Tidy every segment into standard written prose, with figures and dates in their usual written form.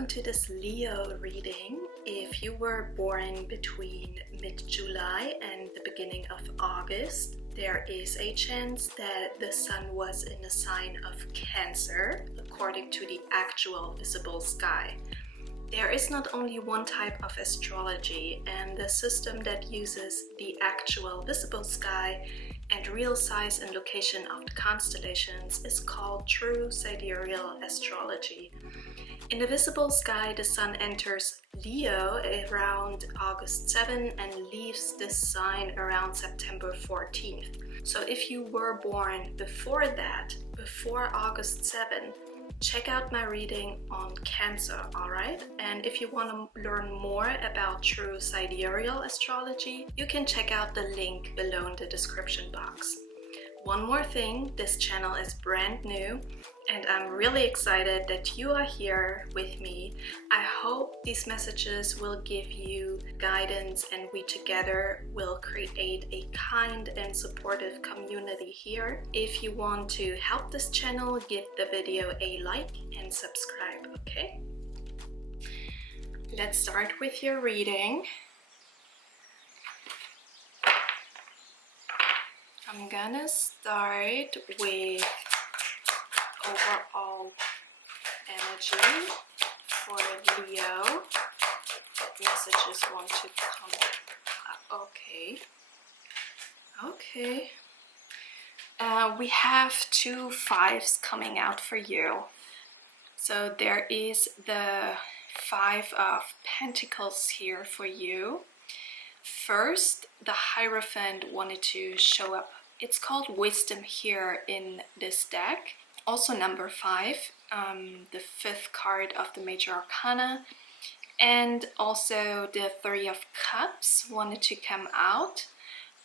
welcome to this Leo reading. If you were born between mid-July and the beginning of August, there is a chance that the sun was in the sign of Cancer, according to the actual visible sky. There is not only one type of astrology, and the system that uses the actual visible sky and real size and location of the constellations is called true Sidereal Astrology. In the visible sky, the sun enters Leo around August 7 and leaves this sign around September 14th. So if you were born before that, before August 7, check out my reading on Cancer, alright? And if you want to learn more about true Sidereal Astrology, you can check out the link below in the description box. One more thing, this channel is brand new and I'm really excited that you are here with me. I hope these messages will give you guidance and we together will create a kind and supportive community here. If you want to help this channel, give the video a like and subscribe, okay? Let's start with your reading. I'm gonna start with overall energy for Leo. What messages want to come up? Okay. We have two fives coming out for you. So there is the Five of Pentacles here for you. First, the Hierophant wanted to show up. It's called Wisdom here in this deck. Also number 5, the 5th card of the Major Arcana. And also the Three of Cups wanted to come out.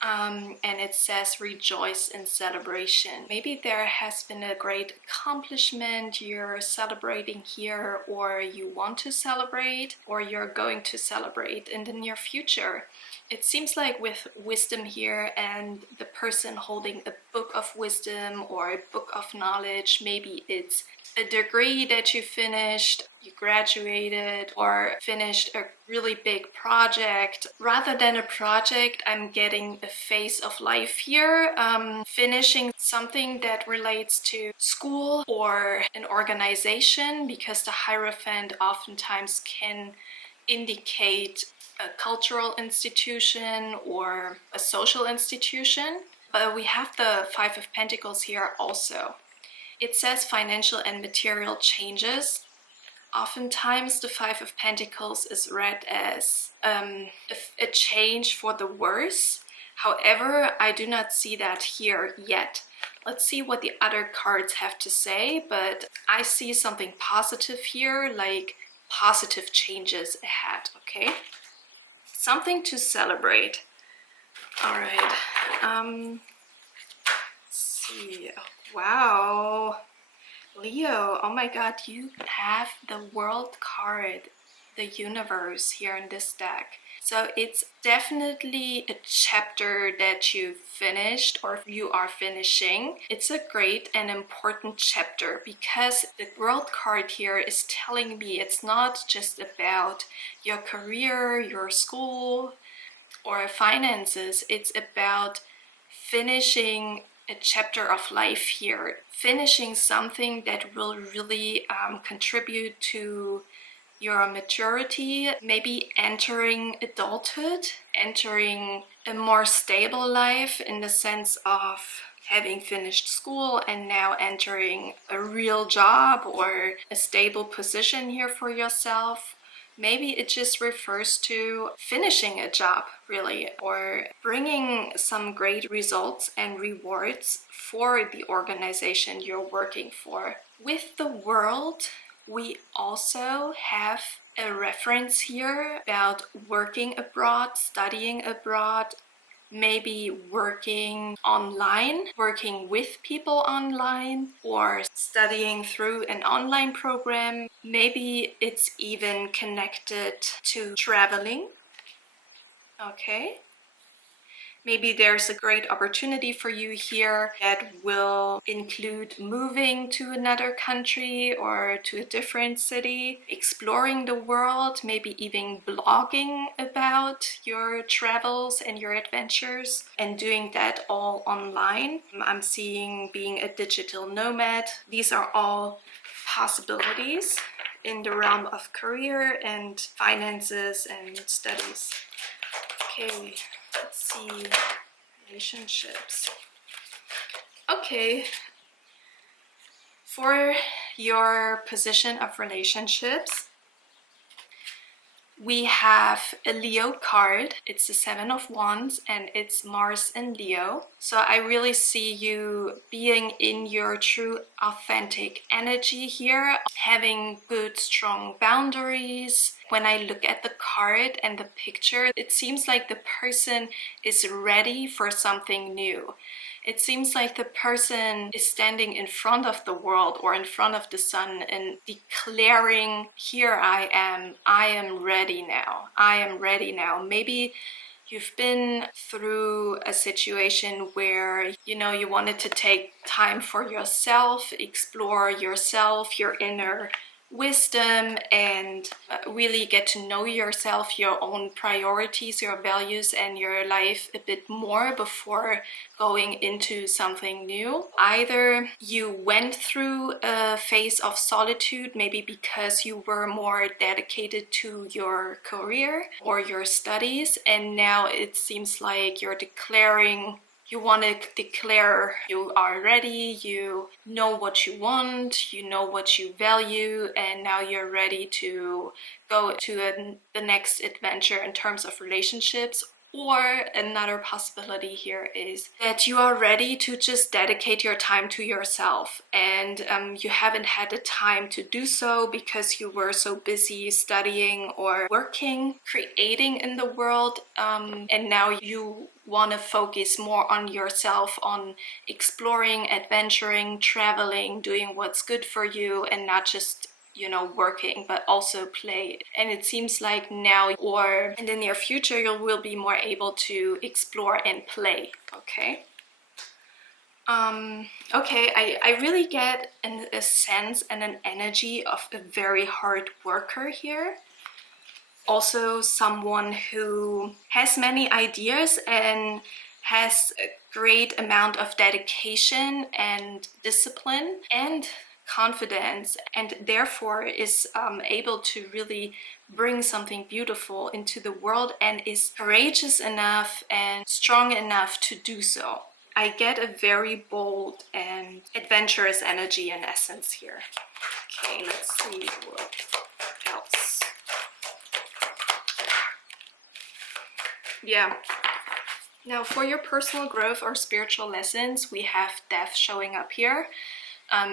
And it says rejoice in celebration. Maybe there has been a great accomplishment you're celebrating here, or you want to celebrate, or you're going to celebrate in the near future. It seems like with wisdom here and the person holding a book of wisdom or a book of knowledge, maybe it's a degree that you finished, you graduated, or finished a really big project. Rather than a project, I'm getting a phase of life here, finishing something that relates to school or an organization, because the Hierophant oftentimes can indicate a cultural institution or a social institution. But we have the Five of Pentacles here also. It says financial and material changes. Oftentimes the Five of Pentacles is read as a change for the worse. However, I do not see that here yet. Let's see what the other cards have to say, but I see something positive here, like positive changes ahead, okay? Something to celebrate. All right. Let's see. Wow. Leo, oh my god, you have the World card, the universe here in this deck. So it's definitely a chapter that you've finished or you are finishing. It's a great and important chapter because the World card here is telling me it's not just about your career, your school, or finances. It's about finishing a chapter of life here, finishing something that will really contribute to your maturity, maybe entering adulthood, entering a more stable life in the sense of having finished school and now entering a real job or a stable position here for yourself. Maybe it just refers to finishing a job, really, or bringing some great results and rewards for the organization you're working for. With the World, we also have a reference here about working abroad, studying abroad, maybe working online, working with people online, or studying through an online program. Maybe it's even connected to traveling. Okay. Maybe there's a great opportunity for you here that will include moving to another country or to a different city, exploring the world, maybe even blogging about your travels and your adventures, and doing that all online. I'm seeing being a digital nomad. These are all possibilities in the realm of career and finances and studies. Okay, let's see, relationships. Okay, for your position of relationships, we have a Leo card. It's the Seven of Wands and it's Mars in Leo. So I really see you being in your true authentic energy here, having good strong boundaries. When I look at the card and the picture, it seems like the person is ready for something new. It seems like the person is standing in front of the world or in front of the sun and declaring, here I am ready now, I am ready now. Maybe you've been through a situation where, you know, you wanted to take time for yourself, explore yourself, your inner wisdom, and really get to know yourself, your own priorities, your values, and your life a bit more before going into something new. Either you went through a phase of solitude, maybe because you were more dedicated to your career or your studies, and now it seems like you're declaring, you want to declare you are ready, you know what you want, you know what you value, and now you're ready to go to the next adventure in terms of relationships. Or another possibility here is that you are ready to just dedicate your time to yourself, and you haven't had the time to do so because you were so busy studying or working, creating in the world, and now you want to focus more on yourself, on exploring, adventuring, traveling, doing what's good for you, and not just, you know, working, but also play. And it seems like now or in the near future you will be more able to explore and play. Okay. I really get a sense and an energy of a very hard worker here. Also someone who has many ideas and has a great amount of dedication and discipline and confidence, and therefore is able to really bring something beautiful into the world and is courageous enough and strong enough to do so. I get a very bold and adventurous energy in essence here. Okay, let's see what else. Yeah. Now for your personal growth or spiritual lessons, we have Death showing up here.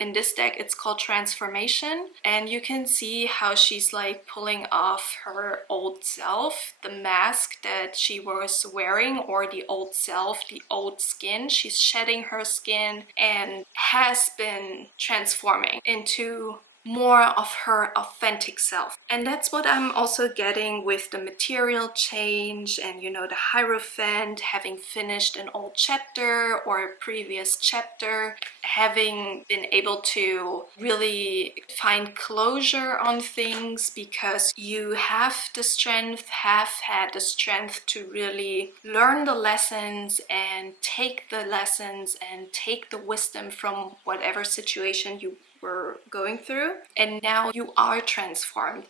In this deck it's called Transformation, and you can see how she's like pulling off her old self, the mask that she was wearing, or the old self, the old skin. She's shedding her skin and has been transforming into more of her authentic self. And that's what I'm also getting with the material change and, you know, the Hierophant, having finished an old chapter or a previous chapter, having been able to really find closure on things because you have the strength, have had the strength to really learn the lessons and take the lessons and take the wisdom from whatever situation you were going through, and now you are transformed.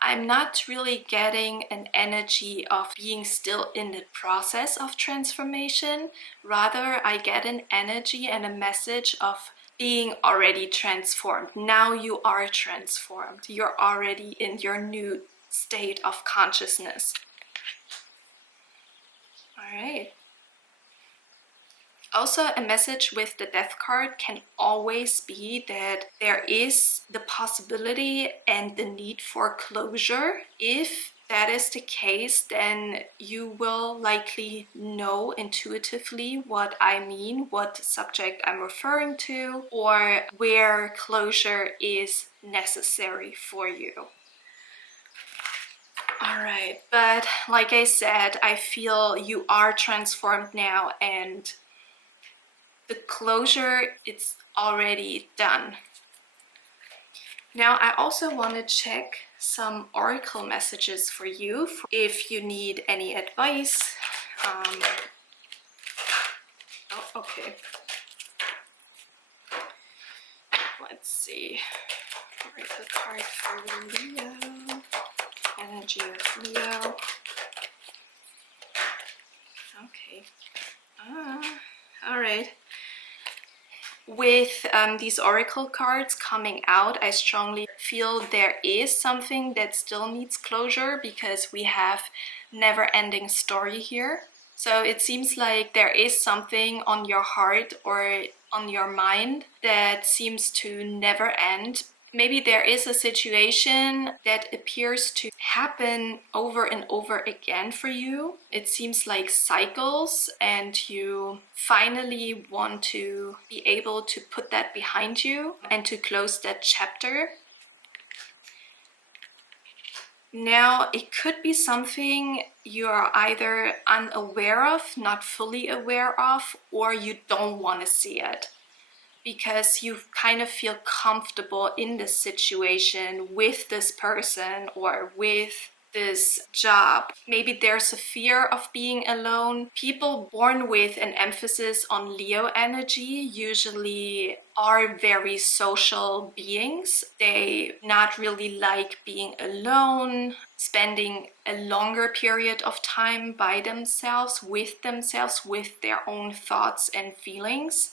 I'm not really getting an energy of being still in the process of transformation. Rather, I get an energy and a message of being already transformed. Now you are transformed. You're already in your new state of consciousness. All right. Also, a message with the Death card can always be that there is the possibility and the need for closure. If that is the case, then you will likely know intuitively what I mean, what subject I'm referring to, or where closure is necessary for you. All right, but like I said, I feel you are transformed now, and the closure, it's already done. Now I also want to check some oracle messages for you if you need any advice. Oh, okay. Let's see. Oracle card for Leo. Energy of Leo. Okay. All right. With these oracle cards coming out, I strongly feel there is something that still needs closure, because we have never-ending story here. So it seems like there is something on your heart or on your mind that seems to never end. Maybe there is a situation that appears to happen over and over again for you. It seems like cycles, and you finally want to be able to put that behind you and to close that chapter. Now, it could be something you are either unaware of, not fully aware of, or you don't want to see it, because you kind of feel comfortable in this situation with this person or with this job. Maybe there's a fear of being alone. People born with an emphasis on Leo energy usually are very social beings. They not really like being alone, spending a longer period of time by themselves, with their own thoughts and feelings.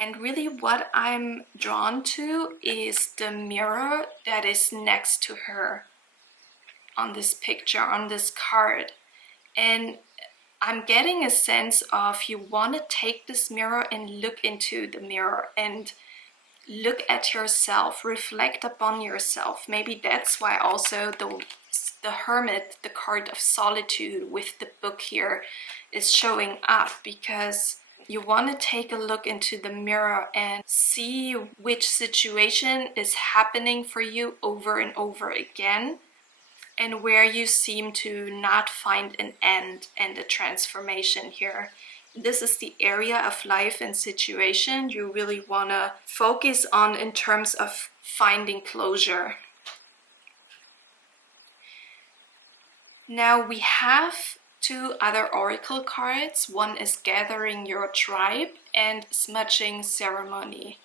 And really what I'm drawn to is the mirror that is next to her on this picture, on this card. And I'm getting a sense of you want to take this mirror and look into the mirror and look at yourself, reflect upon yourself. Maybe that's why also the Hermit, the card of solitude with the book here, is showing up, because you want to take a look into the mirror and see which situation is happening for you over and over again, and where you seem to not find an end and a transformation here. This is the area of life and situation you really want to focus on in terms of finding closure. Now we have two other oracle cards. One is Gathering Your Tribe and Smudging Ceremony.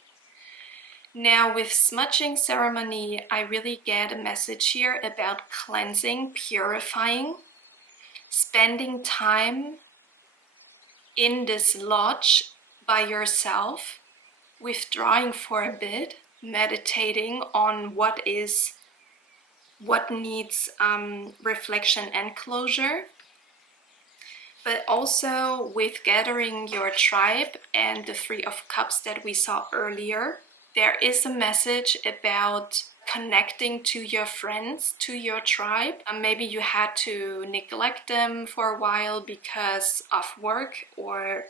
Now with Smudging Ceremony, I really get a message here about cleansing, purifying, spending time in this lodge by yourself, withdrawing for a bit, meditating on what needs reflection and closure. But also with Gathering Your Tribe and the Three of Cups that we saw earlier, there is a message about connecting to your friends, to your tribe. Maybe you had to neglect them for a while because of work or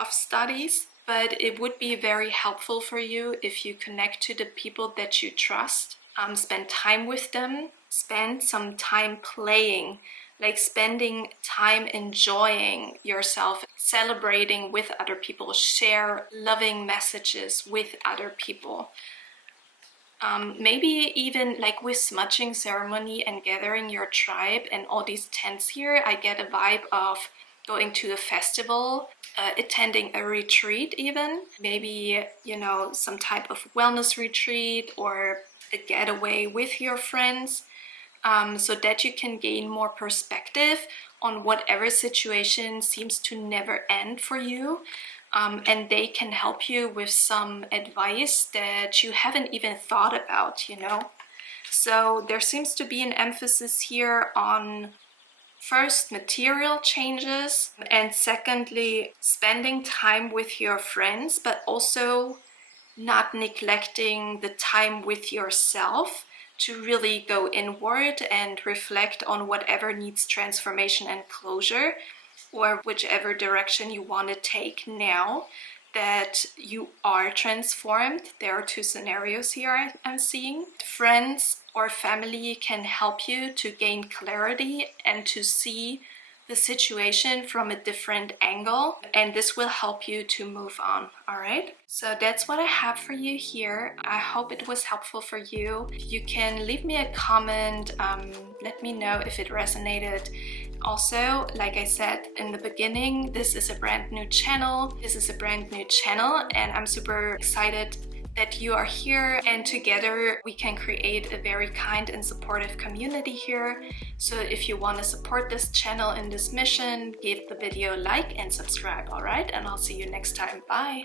of studies, but it would be very helpful for you if you connect to the people that you trust, spend time with them, spend some time playing, like spending time enjoying yourself, celebrating with other people, share loving messages with other people. Maybe even like with Smudging Ceremony and Gathering Your Tribe and all these tents here, I get a vibe of going to a festival, attending a retreat even, maybe, you know, some type of wellness retreat or a getaway with your friends, so that you can gain more perspective on whatever situation seems to never end for you. And they can help you with some advice that you haven't even thought about, you know. So there seems to be an emphasis here on, first, material changes, and secondly, spending time with your friends, but also not neglecting the time with yourself to really go inward and reflect on whatever needs transformation and closure, or whichever direction you want to take now. that you are transformed. There are two scenarios here I'm seeing. Friends or family can help you to gain clarity and to see the situation from a different angle, and this will help you to move on. All right, so that's what I have for you here. I hope it was helpful for you. You can leave me a comment, let me know if it resonated. Also, like I said in the beginning, this is a brand new channel. And I'm super excited that you are here, and together we can create a very kind and supportive community here. So if you want to support this channel in this mission, give the video a like and subscribe, all right? And I'll see you next time. Bye.